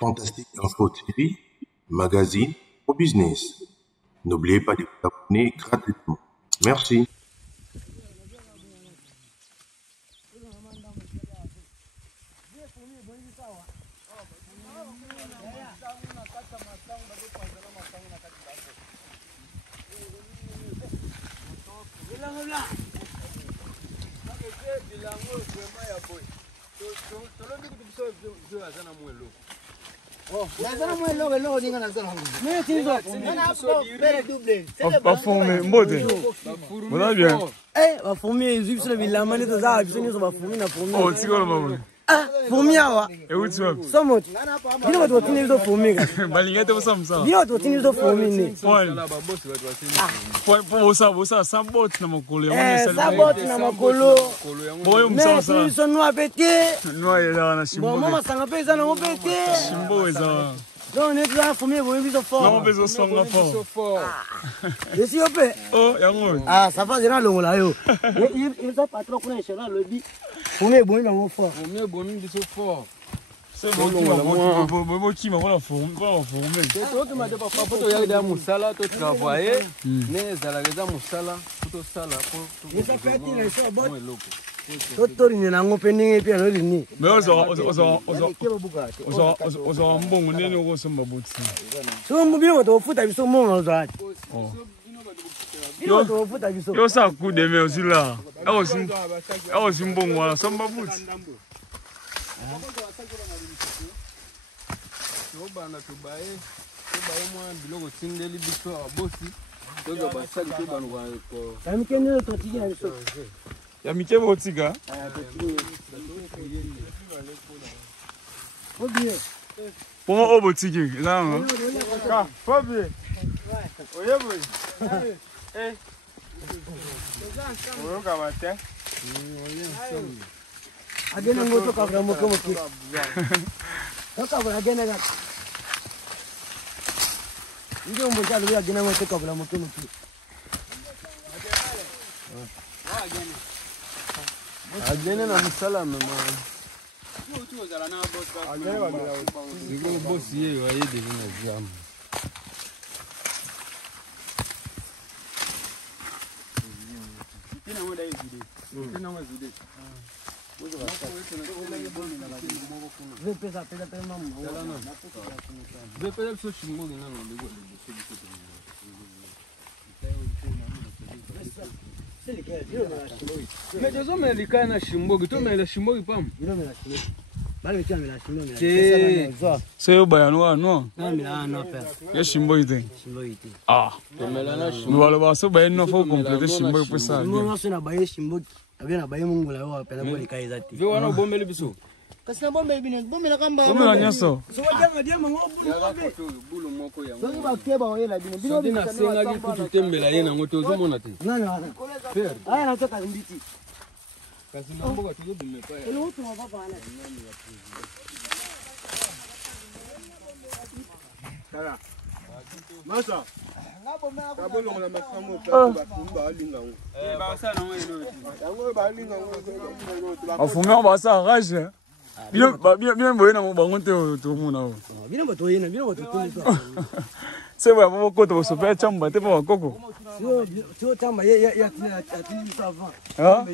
Fantastique Info TV, magazine au business. N'oubliez pas de vous abonner gratuitement. Merci. Non, on est là pour mieux, vous so fort. Non, besoin de fort. Je suis au paix. Oh, yango. Ah, ça va, j'ai là le là yo. Il ça pas trop connaître là le bi. Pour mieux, bon, il va fort. Pour mieux, bon, il so fort. C'est bon, bon, qui m'a voilà formé. Toi, tu m'as dit pas pour toi, il y a musala, tu travailles, mais ça la raison musala, pour sala, pour. Il s'appelle il est so bon. Toto ni na ngope ningi pia lo ni. Mais ozo mbongo nene okosomba botsi. So mbino to futa biso mongo zo ati. Oh. Yo to futa biso. Yo sa coup de main aussi là. Awo mbongo wala somba botsi. Yo bana tubaye mwa biloko tindeli biso abosi. Tozo basali to bana ko. Kamikene to tiga biso. Ya mike botiga. Obie. Pour obotigi là. Ka, fobie. Oye boy. Eh. Oyo kamate. Agena ngoto kabra moko moko. Toka bra agena ga. Ndio mbo jalo agena ngoto kabra moko moko. Agene na musala mama. Agene boss ye wa ye de na jam. Tina ngoda yidi. Tina ngazide. Ve pesa mamu. Ve pesa so shimo na no lego le so biso. Mais des hommes les cannes à Chimbogi, toi mais la Chimbogi pam. C'est au bayano non. Non mais là non père. Ya Chimbogi te. Ah. Nous allons voir ça bayano faut compléter Chimbogi pour ça. Nous on a bayé Chimbogi. Abena bayé mungu la wa pela boli kaizati. Ve wana bombele biso. Kasi na bombe bine, bombe la kamba. Bombe la nyaso. So wadanga dia mango bulu moko ya. So ba keba wa yela bine. Bino bina senga ki kutu tembela yena ngoto zo mona te. Nani wana? Fer. Aya na toka mbiti. Kasi na mboga tuzo bime pa ya. Elo utu wa papa ana. Kala. Masa. Kabolo ngala masamo pa ba kumba alinga ngo. Ba sa na ngelo. Yango ba alinga ngo. Afumé on va ça rage. Bien boye na bango te to mona. Bino ba to yena, bino ba to to. C'est vrai, on va ko so pe chamba te pa koko. Sio chamba ya tini savant. Ah.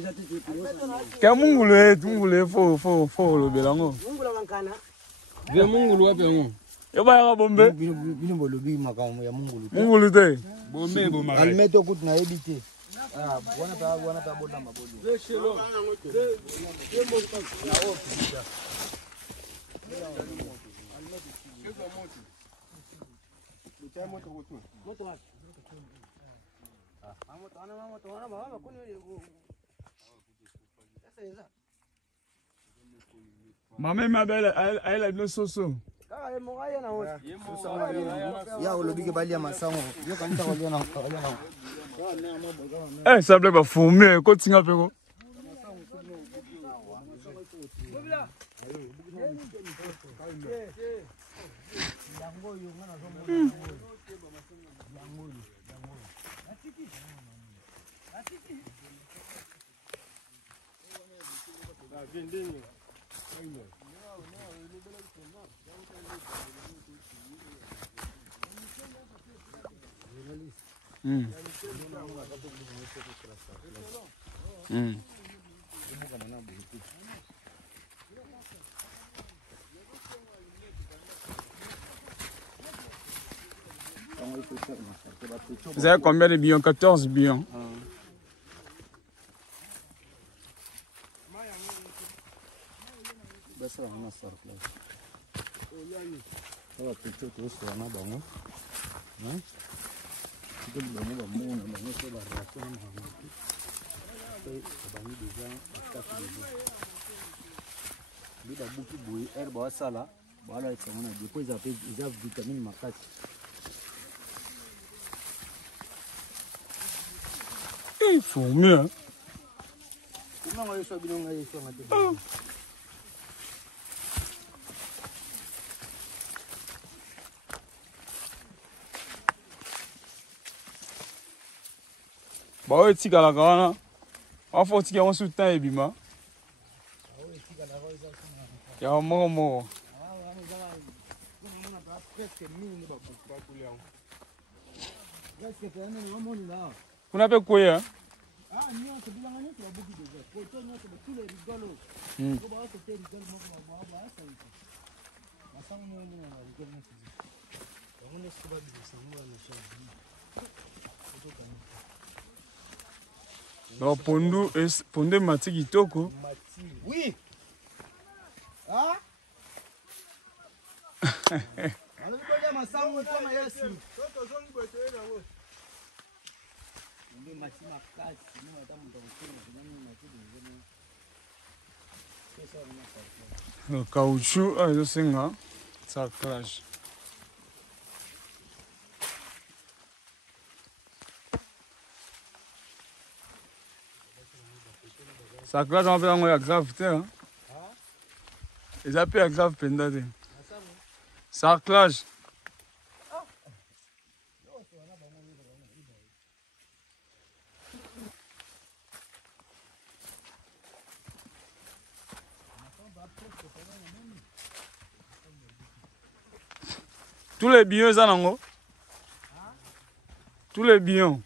Ka mungule fo lo belango. Mungula wankana. Ve mungulu wape ngo. Yo ba ya bombe. Bino bolobi makamu ya mungulu. Mungulu te. Bombe bo mara. Almeto kutu na ebite. Ah, bwana pa boda mabodi. Ve shelo. Ve mo na ofisa. Moto wapi? Moto baba kuni sasa hizo. Mama ma belle elle a no soso. Ah, moya na wote. Ya ulobike bali ya masango. Yo kanita wale na. Eh, ça blé ba fumé ko tinga peko. Vous avez combien de billons? 14 billons. Il faut mieux. Hein? Bah oui, tika la grana. On faut tika on soutient et bima. Ya momo. On appelle quoi hein? Alors Pondo Mati Kitoko. Oui. Ah? Le caoutchouc, je sais pas. Ça clash. Ça clash en fait en grave putain. Ils appellent grave pendant. Ça clash. Tous les billons, ça non? Tous les billons.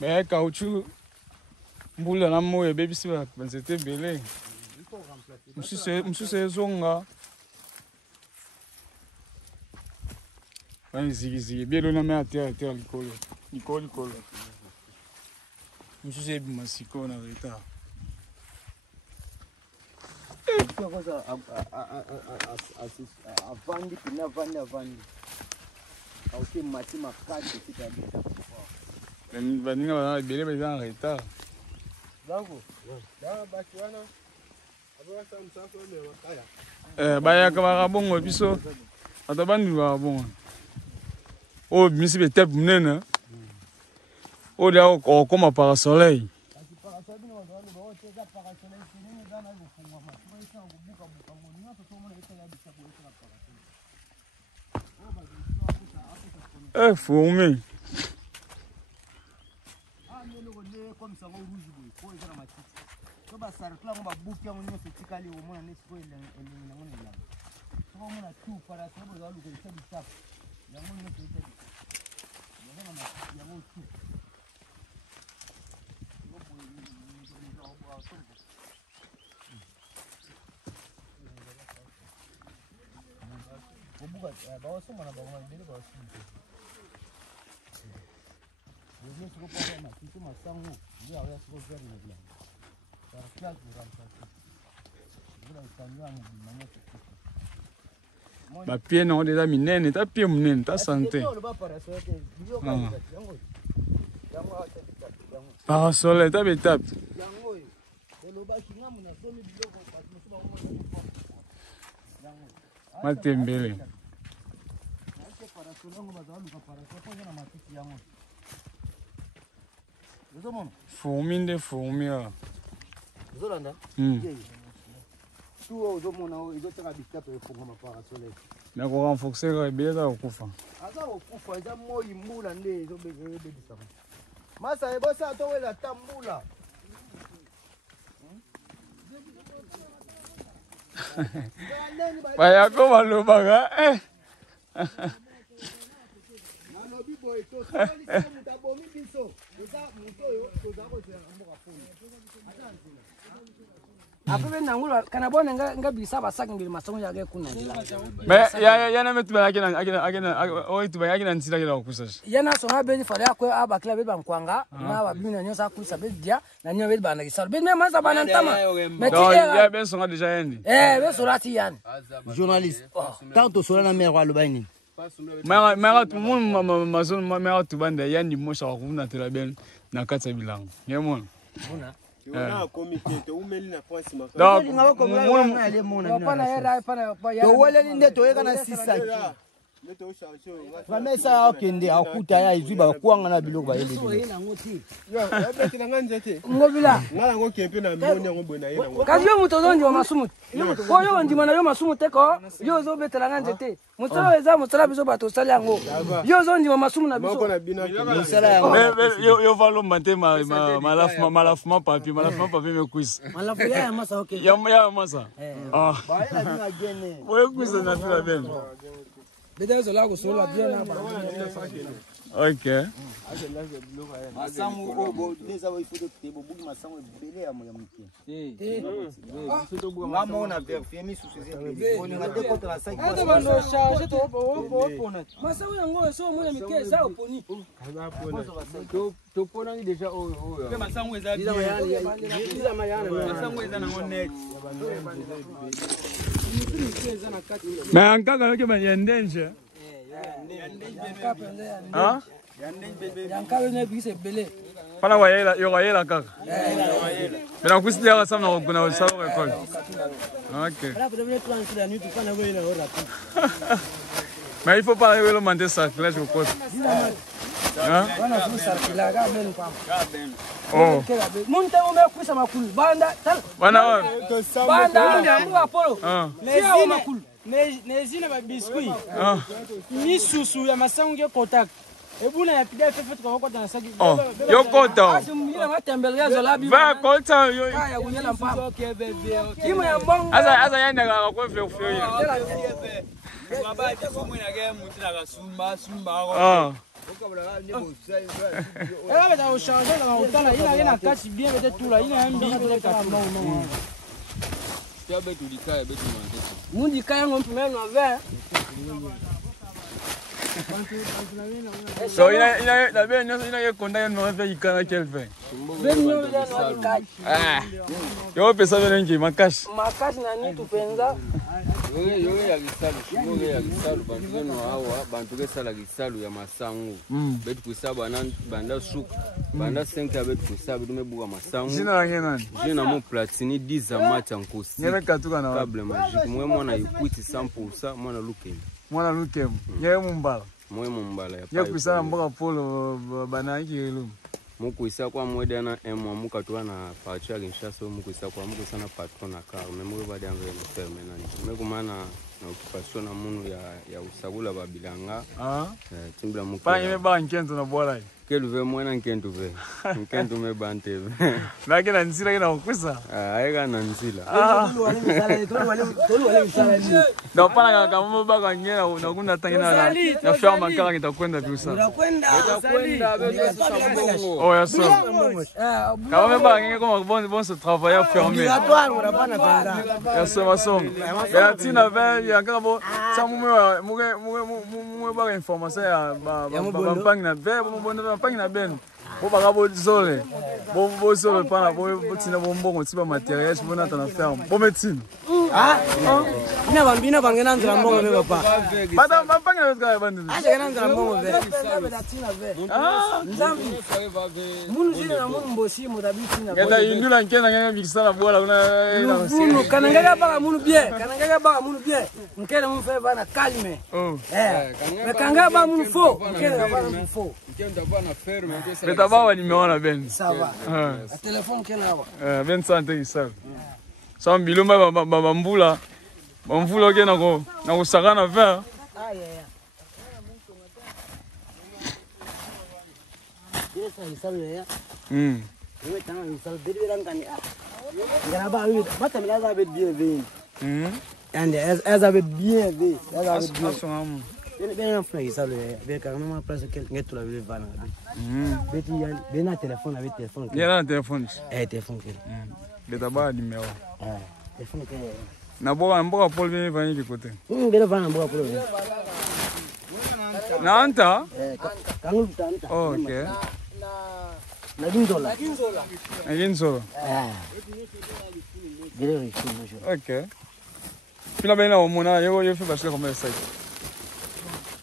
Mais caoutchouc, boule la mo et baby si c'était belé. Monsieur c'est zonga. Zigi bien le nom à terre licolo. Nicolo. Monsieur c'est masiko na retard. Avandi pina avandi. Auti mati makati kitadi. Baninga bana belé mais en retard. Zangu. Da bakiwana. Abasa msafo le wakaya. Baya ka bongo biso. Atabandi ba bongo. Oh, misi bete munene. Oh, là comme un parasoleil. Fourmi. Ba pied non déjà minene, ta pied minene, ta santé. Parasol, ta betap. Matembele. Fourmi de fourmi. Zolanda. Tu ozomona izoteka bitape efungwa parasol. Na ko renforcer ka beza okufa. Aza okufa eza moyi mbula nde ezobebisa. Masa ebosa to wela tambula. Vaya como lo paga, Nalobi boy to sali mutabomi biso. Eza mutoyo tozakoze amboka foni. Apepe nangula kana bona nga bisa basaka ngili masongo yake kuna ndila. Mais ya na metu akina o itu ba akina nsila kila okusaje. Yana so ha bedi fale akwe abakila bedi bankwanga na babina nyosa kuisa bedi dia na nyo bedi bana kisalo. Bedi meza bana ntama. Donc ya ben songa déjà yendi. Be sorati yani. Journaliste. Tant au sola na mère wa lobaini. Mara tout monde mazon mara tout bande yendi mosha wa kuna tela ben na katsa bilango. Yemona. Bona. On a comité to umeli na France maka. Donc Pana era pana ya. To wele nde to yeka na sisa. Famesa okende akuta ya izuba kuanga na biloko ba yele. Yo, ebe kilanga nzete. Ngobila. Ngala ngo kempe na moni ngo bona yena ngo. Kazi yo mutozonji wa masumu. Ko yo ndima na yo masumu teko. Yo zo betela nganje te. Mutolo eza mutala biso bato sali yango. Yo zo ndima masumu na biso. Moko na bina Musala yango. yo valo mante malafuma papi me quiz. Malafu ya masa okay. Ya masa. Ah. Ba yela bina gene. Oye quiz na tela ben. Beda zo la ko so la bien na ba. OK. Masango obo deza wa ifudo tebo bugi masango ebele ya moya muke. Ngamo na verifie mi susuze. Oni ngate ko tra sa. Ata bando charge to opona. Masa yango so moya mike za oponi. To pona ni déjà o. Masango eza bien. Eza mayana. Masango eza na net. Mais encore que ben yendenje. Ah? Yankabe ne bise bele. Pana wa yela kaka. Bena kusidia sana kuna usao record. OK. Ala ko devait tranquille la nuit tu kana go ina ora. Mais il faut pas le monter ça là je crois. Hein? Wana fu sarkila ga ben kwa. Oh. Munte ume kuisa makulu. Banda tal. Wana Banda ndu apolo. Nezina makulu. Nezina ba biscuit. Ni susu ya masango ke contact. Ebuna ya pida fefe tukakota na saki. Oh. Yo kota. Asimila matembelea zo labi. Va kota yo. Ya kunyela mpamba. Kimo ya bongo. Asa yenda ga ko fe fe. Ngaba tifumu na ke mutina ka sumba. Ah. Ela beta o changer na utala ina yena kasi bien beta tula ina mbi beta non. Ya betu dikaya betu mande. Mundi kaya ngompe meno ave. So ina ben ina konda no fe ikana kelfe. Benyo ya no kai. Ah. Yo pesa benengi makashi. Makashi na nitu penza. Yo ya gisalu bantu no awa bantu ke sala gisalu ya masango. Betu kusaba banda suku. Banda 5 ya betu kusaba tumebuka masango. Jina la nani? Jina mo platini 10 amati ankosi. Nyele katuka na Table magique. Mwe mwana ikuiti 100% mwana lukeni. mwana lukemu. Nyele mumbala. Mwe mumbala ya Nyele kuisana mboka polo banaki elu. Mukuisa kwa mwede na emwa mukatuwa na pacha Kinshasa mukuisa kwa mukuisa na patron na karo memwe badi anve na permanent mekumana na occupation na munu ya usagula babilanga timbla mukuisa pa yeme ba nkento na bola keluve mwana nkento ve nkento me banteve lakini na nsila kina okusa aega na nsila na pana kama baba ngena na kuna tangina na firma kala kitakwenda tu sana itakwenda bebe sambongo oh ya so kama baba ngene kama bon se travailler fermé ya so masomo ya tina ve ya kama sa mume ba information ya ba mpang na ve bo mpang na ben bo ba bo zole bo zole pana bo tina bo mbongo tiba matériel bona ta na ferme bo médecine Ina bambina bangena nzira mbongo be papa. Bata mapanga weska bandu. Aje kana nzira mbongo be. Nzambi. Munu zile na munu mbosi mudabiti na. Ngenda indula nkena ngena bikisala bola una. Munu kanangega baka munu bien, kanangega baka munu bien. Mkele munu fe bana calme. Me kanga ba munu fo, mkele ba munu fo. Ngenda bana ferme. Beta bawa nimeona Ben. Sawa. A telefone kena hapo. Ben sante kisala. Sam bilumba bambula. Bambula oke na kusakana ver. Esa isalu ya. Wewe tana isalu bedi berangkani. Garaba wewe bata milaza bedi bien. And as I be bien ve. As I be bien en frère isalu ya. Be quand même place que ngetu la vile vana. Beti yani be na telefone avec telefone. Yana telefone. Telefone ke. Beta ba numéro. Telefone ke. Na mboka Paul bien vani kikote. Bele vana mboka Paul. Na anta? Kangu tanta. Okay. Na ginzola. Na ginzola. Bele risho. Okay. Pila bena omona yo fe basile comme ça.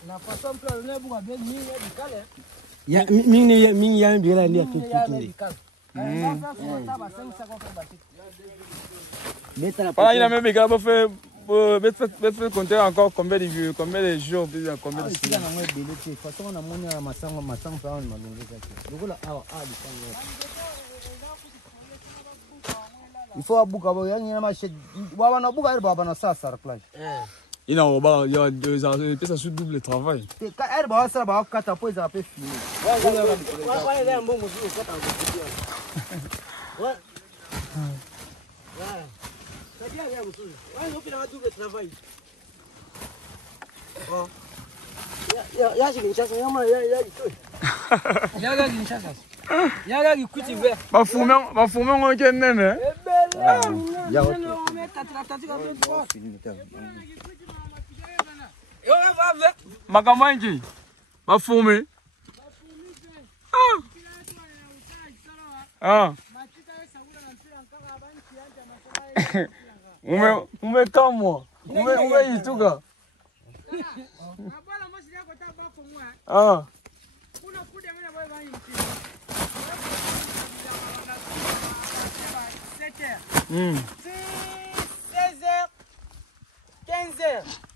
Na façon plan ne buka be mingi bikale. Ya mingi ya mbela ni tout. Voilà, il a même également fait compter encore combien de jours, combien de semaines. Il faut abuka bo yani na mache baba na buka baba na sasa plage. Il y a deux ans, ça sous double travail. Ka baba sala baba kata po za pe fini. Bafume ngoke nene. Makamangi. Bafume. Umekamwa. Umeituka.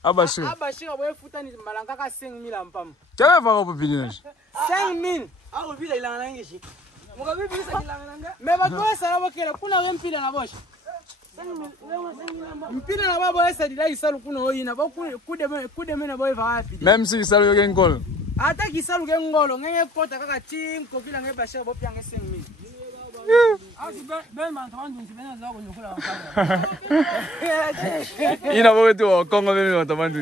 Abashir boye futa ni malanga ka 5000 ampam. Tele va ko pinage. 5000. Ako bila ilanga ngishi. Mugabe bisa ilanga nanga. Me bakwa sala bakela kuna we mpila na bosh. Mpila na babo esa dila isalu kuna oyina ba kude mena boye va wapi. Même si isalu yo ngolo. Ata kisalu ke ngolo ngenge kota kaka chim ko bila nge basha bo pyange 5000. Ina boke tu Kongo mimi watamandu.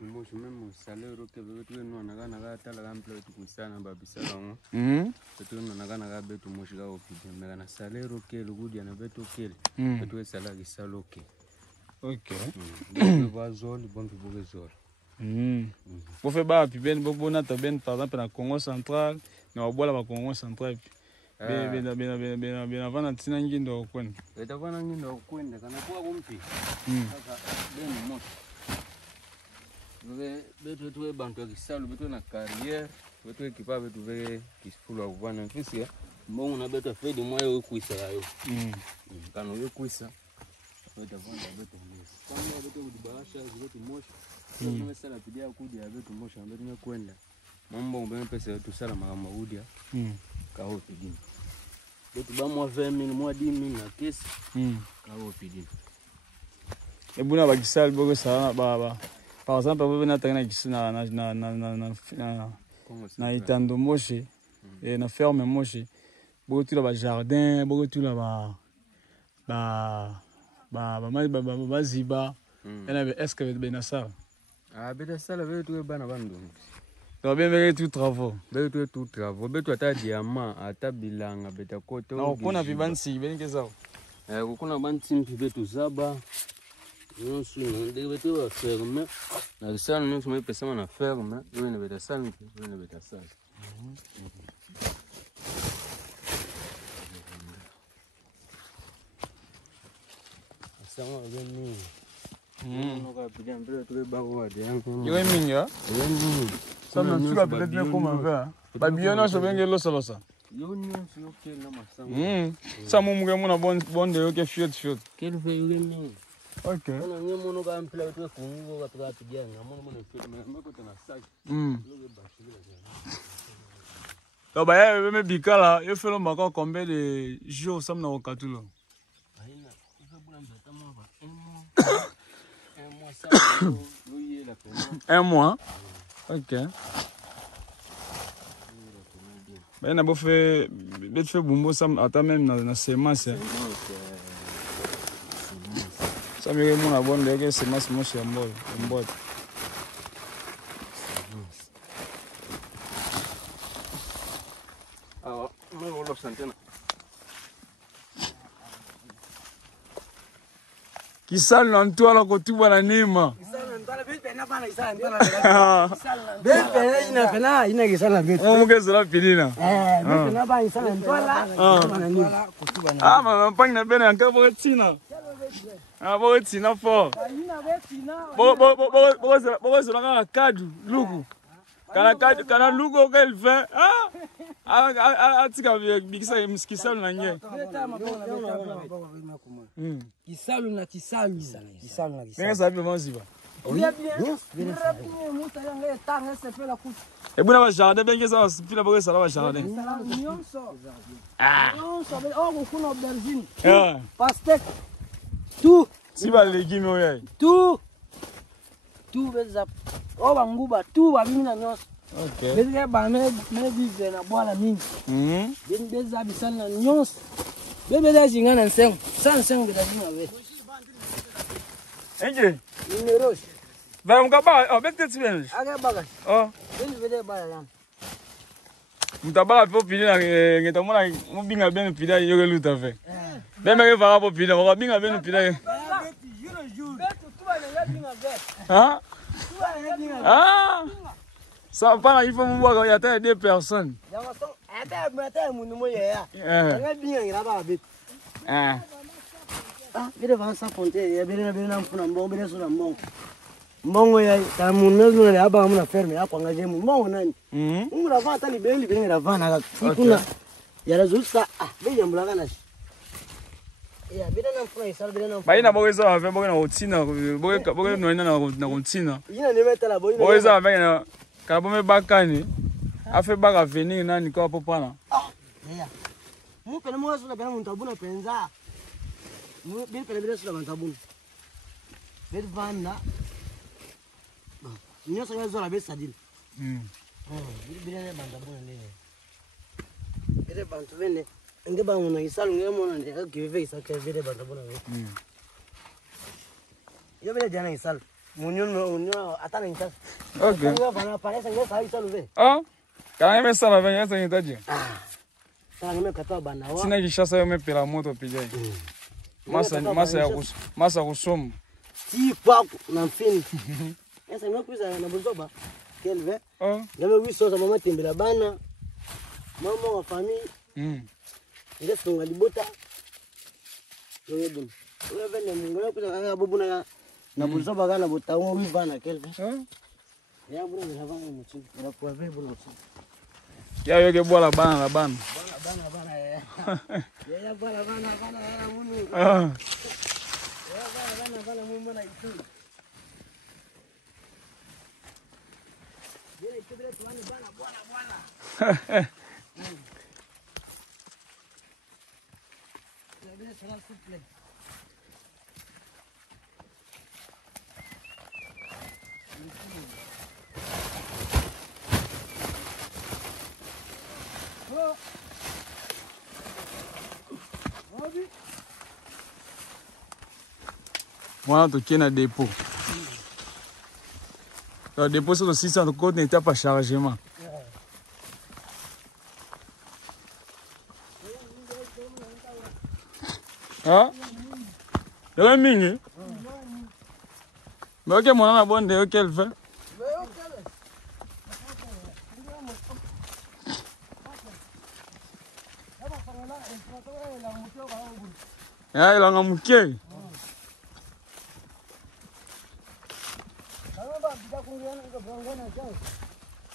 Moshi memo salero ke betu no nagana ga tala ga mple tu kusana babisala ngo. Betu no nagana ga betu moshi ga ofide mega na salero ke lugudi na betu kele. Betu sala ga saloke. Okay. Betu va zoli bon tu boge zoli. Bo fe ba pibeni bo bona ta ben par exemple na Congo central na wabola ba Congo central. Bena vana tina ngindo kwenda. Beta vana ngindo kwenda kana kwa kumpi. Sasa ben moshi. Betu tu bantu kisalu betu na carrière betu ekipa betu ve kisfulu akuvana mfisi mbongo na betu fedi moyo ukuisa yo kanu yo kuisa betu vanda betu mesi kama betu kudibalasha betu moshi kama sala pidia kudia betu moshi betu nyekwenda mambo mbona pesa yetu sala makamaudia kao pidini betu ba mo 20000 mo 10000 na kesi kao pidini ebuna ba kisalu bogo sana baba. Par exemple, vous venez na itando moshi et na ferme moshi. Beaucoup tu la jardin, beaucoup tu la ba ziba. Elle avait est-ce que ben ça? Ah ben ça la veut tu bana bandu. Donc, bien, tout travaux. Tout travaux. Beto ata diamant, ata bilanga, beta kote. Non, on a vu bansi, bien que ça. Kuna bansi beto zaba. Non, si on devait tout fermer. La salle, nous sommes personnes à fermer. Nous ne beta salle, nous ne beta salle. Ça va bien. Ça me fait peut-être comme un verre. Babillon, je vais le solo ça. Ça m'a montré mon bon de que fiot. Quel veut Ok. on a mon gars en plein de fond, on va pas bien. Donc, bah, même Bika là, il fait le marquant combien de jours ça me n'a pas tout là. Un mois. Ok. Ben na fait bumbo ça attend même na semence. Ça me mon abonne de semence moi c'est un bon. Alors, on va le sentir. Qui sale dans toi là quand tu vois la nima. On me la pilina. Ah, ma pas na bene encore pour tina. Ah, pour tina fort. Bo la kadu lugu. Kana lugu qu'elle fait. Ah, tika bikisa mskisa na nye. Kisalu na kisalu. Nenga sabe vanzi ba. Oui. Et vous n'avez jardin, bien que ça, puis la bourre, ça va jardin. Pastèque. Tout. Si va légumes, oui. Tout. Tout, oh, banguba, tout, babina nyos. Ok. Bezga ba me vivre na bola mingi. Beza bisal na nyos. Bebe da zinga na 5. 105 de la zinga ve. Enje. Numéro. Va mkaba, avec tes tiens. Aga baga. Oh. Ben vede ba la. Mutaba po pili na ngeta mona mbinga ben pili yo ke luta fe. Ben me va po pili, va binga ben pili. Hein? Ah. Ça pas il faut voir il y a deux personnes. Bide va sa fonte ya bide na mfuna mbongo bide sura mbongo. Mbongo ya tamunazo na aba mna ferme ya kwangaje mbongo nani? Mura va tali beli bide na vana kuna ya razusa bide mbulanga na. Ya bide na mfuna isal bide na mfuna. Baina boweza ave boga na otina boga no ina na kontina. Ina nimeta la boina. Boweza ave na kabome bakani. Afe baga venir nani kwa popana. Ya. Mu pele mo sura bena muntabuna penza. Mu bide bide sura muntabuna. Bide vanda. Nyo sa zola be sadil. Bide ne muntabuna ne. Bide bantu vene. Nge ba muna isalu nge mona nde give isa ke bide muntabuna ne. Yo bide jana isalu. Munyo atana intas. Okay. Nge bana parece nge sa isalu ve. Ah. Quand même ça va venir ça n'était pas. Ça nge katoa bana wa. Sina kishasa yo mepela moto pijai. Masa kusoma. Ti kwa na mfini. Esa nge kuza na buzoba. Kelve. Nge wiso sa mama tembela bana. Mama wa famille. Nge songa libota. Nge bun. Nge vende mungu kuza kanga bubuna na buzoba kana botawo bana kelve. Ya buna na vanga muchi. Na kwa ve buna muchi. Ya yo ke bola bana bana. Bana ya bola bana munu. Ah. Ya bana munu na itu. Yeye kibele tuani bana. Ya bele sala suple. Mwana tokie na depo. Tu as déposé ton 600 de côté, n'était pas chargement. Hein? Il y a un mini. Mais ok, mon a bon de ok, elle fait. Ah, il a un mouquet.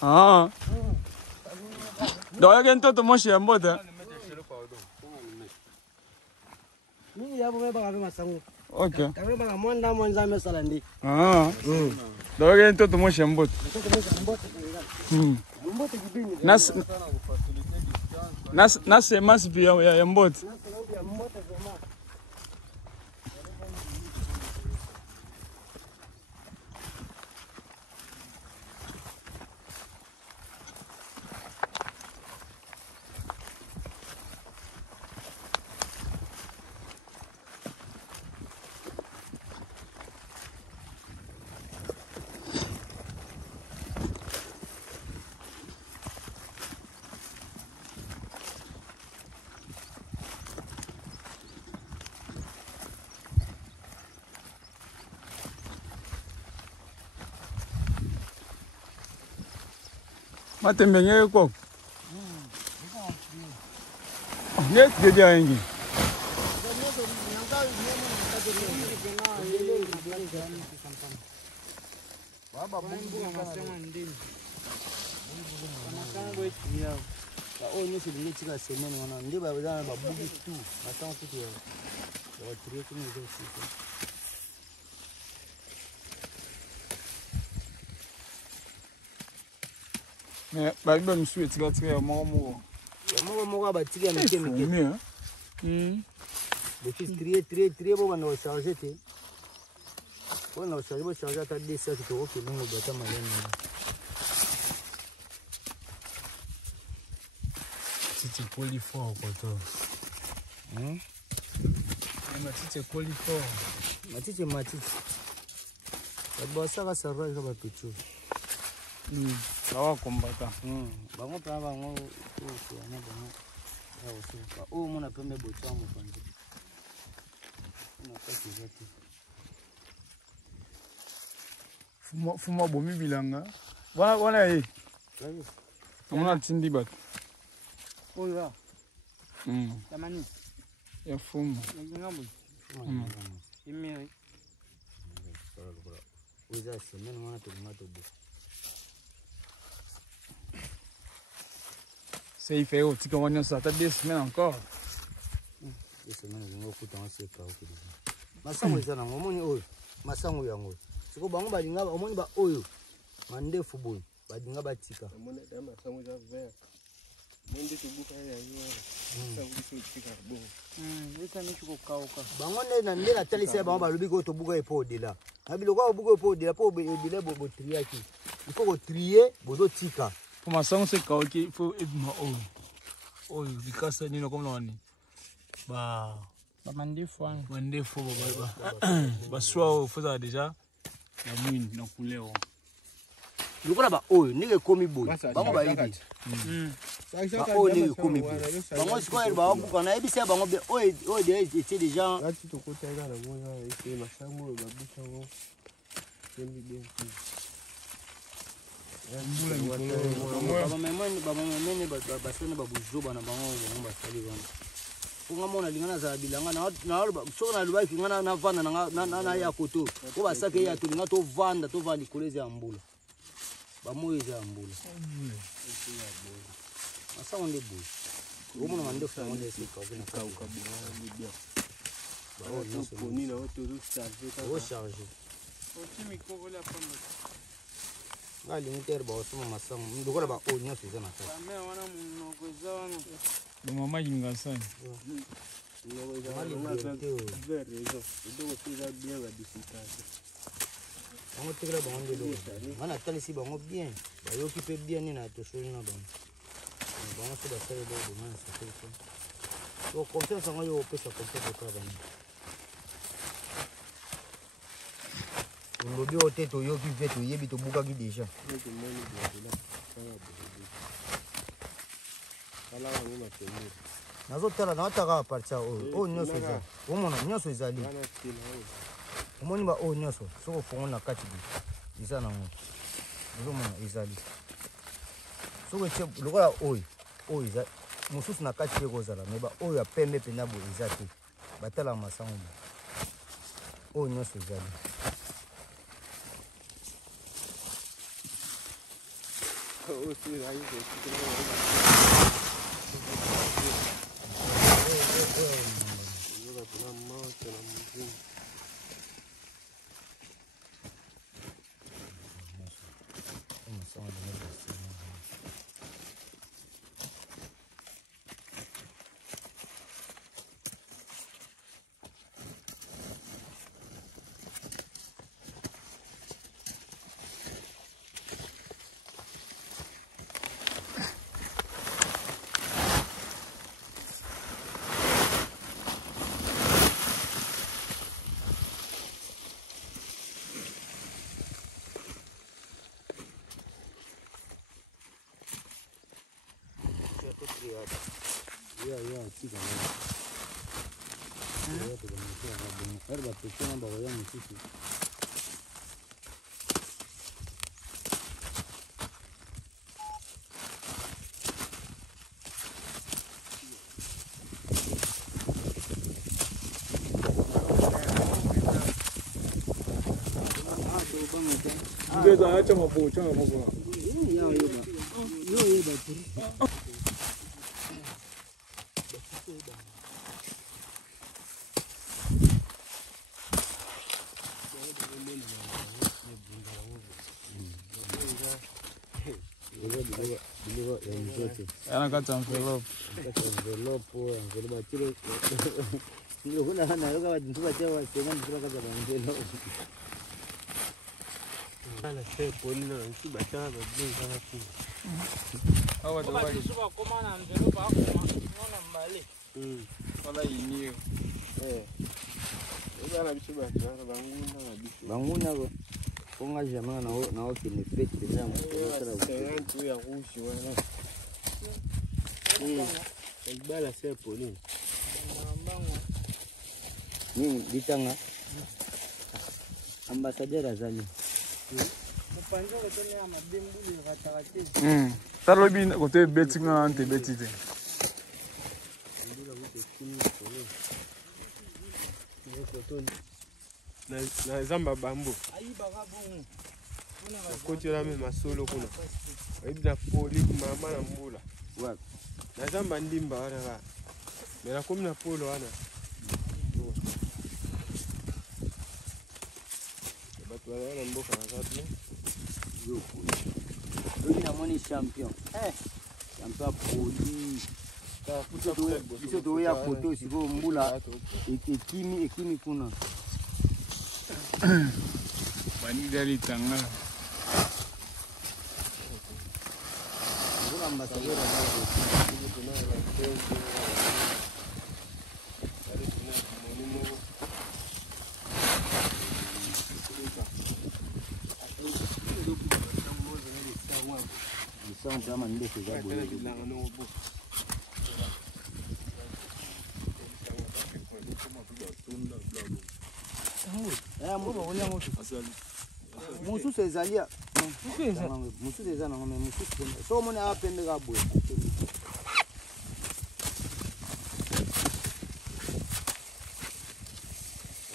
Ah. Donc, il y a un tout moi chez un bot. Ok. Ah. Donc, il y a un tout moi chez un bot. Nas c'est mas bien, il y a un bot. Matembe ngeke koko. Ngeke gede aingi. Baba mungu anasema ndini. Wanasema wewe yao. Oh nyusi lilichika semeni wana ndiba bana babugi tu. Nataka kitu ya. Watu wetu ni hizo siku. Bah, il me suit, tu vas tirer à mon mot. Moi, bah, tirer à mes mieux. Depuis très bon, on a chargé. On a chargé à ta décès qui te refait le mot de ta malade. C'est colifort, quoi, toi. C'est colifort. Matite. La ça va servir à tout chose. Ça va combattre. Bango pa bango o ana bango. Ya usuka. O mona pembe botwa mo fanje. Ona kasi zati. Fuma bomi bilanga. Wana eh. Mona tindi bat. Oya. Tamani. Ya fuma. Ngambo. Imiri. Uza semeni mwana tomato bo. C'est il fait aussi qu'on va ça. T'as 2 semaines encore. 2 semaines, je vais écouter un secret. Masango ezana ngomoni oyo. Masango yango. Siko bango balinga omoni ba oyo. Mande fuboy. Badinga batika. Omoni da masango za vert. Monde to buka ya yo. Masango so tika bo. Eka nishiko kauka. Bango na ndela talisa bango balobi ko to buka epo dela. Na biloko buka epo dela po ebile bo triaki. Il faut ko trier bozo tika. Pour ma sang c'est quoi il faut être oh du cas ça ni comme on est bah mande fo bah soit faut ça déjà la mine na couleur lukola ba oyo ndike komi boy bango ba yibi oyo ndike komi boy bango sikoyo ba buka na ebisi bango be oyo était déjà ati to kota ila na moya ese masango ba buka ngo kendi bien. Baba memene basone babuzo bana bango basali bana. Unga mona lingana za bilanga na so na luba kingana na vanda na ya koto. Ko basake ya to linga to vanda kolezi ya mbula. Ba moyezi ya mbula. Asa onde boy. Omo na mande fa onde se ka ka bien. Ba o no so ni na auto recharger. Otimi ko la pamba. Ngali ngiter ba osoma masango ndokola ba onyo siza na kaka Mama wana mnoko zano do mama jinga sana on tira ba onde do mana tali si bango bien ba yo ki pe bien ni na to so na bango bango so ba sale do mana sa ko so confiance ngo yo pesa confiance ko bango Lobi ote to yo ki fait to yebi to buka ki déjà. Nazotala na wataka partia o nyoso eza. Omona nyoso ezali. Omoni ba o nyoso soko fongo na kati bi. Isa na ngo. Omona ezali. Soko che lokola o eza mususu na kati pe kozala meba oyo ya pembe pena bo eza te. Batala masango. O nyoso ezali. Ndio acha mapocha mapocha. Ana kata envelope. Ndio kuna hana yoga wajintuba chawa sema ndio kata envelope. Ana se polina ntuba chawa bzinga na tu. Hawa ndio wale. Suba koma na envelope hapo unaona mbali. Wala inio. Eza bichuba chawa banguna na bichu. Banguna go. Ponga jamaa na wote ni fete déjà tu ya rouge wala. Ibala se polina. Nini bitanga ambassadeur azali Mpanzo ko tena ya madembuli katakati. Talobi kote beti na ante beti te. Na zamba bambo. Aiba kabongo. Koti la me masolo kuna. Ibna poli mama na mbula. wapi Na zamba ndimba wana ba. Mera kumi na polo wana. Batu wana mboka na kati. Lui na moni champion. Champion poli. Biso to ya photo siko mbula ekimi kuna. Bani dali tanga. Mbula ambassadeur São chama ndio kizabu hiyo. Mbona unaona moto? Mususu ezalia. Mususu ezana ngome mususu. So mona apende kabwe.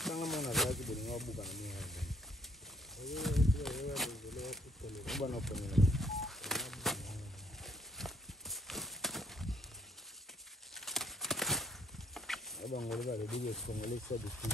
Kanga mona zaji buli ngabuka na mimi. Bwana uponela. Ngolo ba le dige Congolais ça depuis.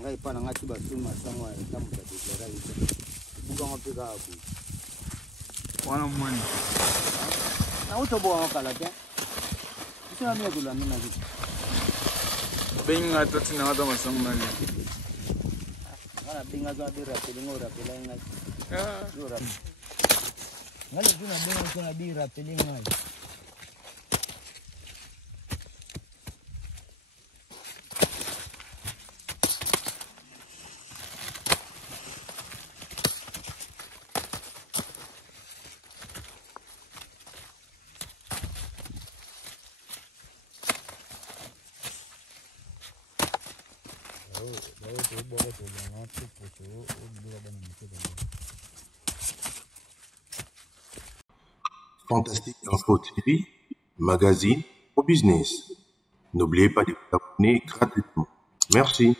Ngai pana ngati basuma sangwa tamu ta declara hizo. Buka ngapeka hapo. wana mwani. Na utobo wa kala te. Sio mimi kula mimi na kitu. Benga tati na wata masangu mali. Wala benga za bira pelingora pelanga. Yora. Ngale tuna benga tuna bira pelingora. Fantastique Info TV, magazine au business. N'oubliez pas de vous abonner gratuitement. Merci.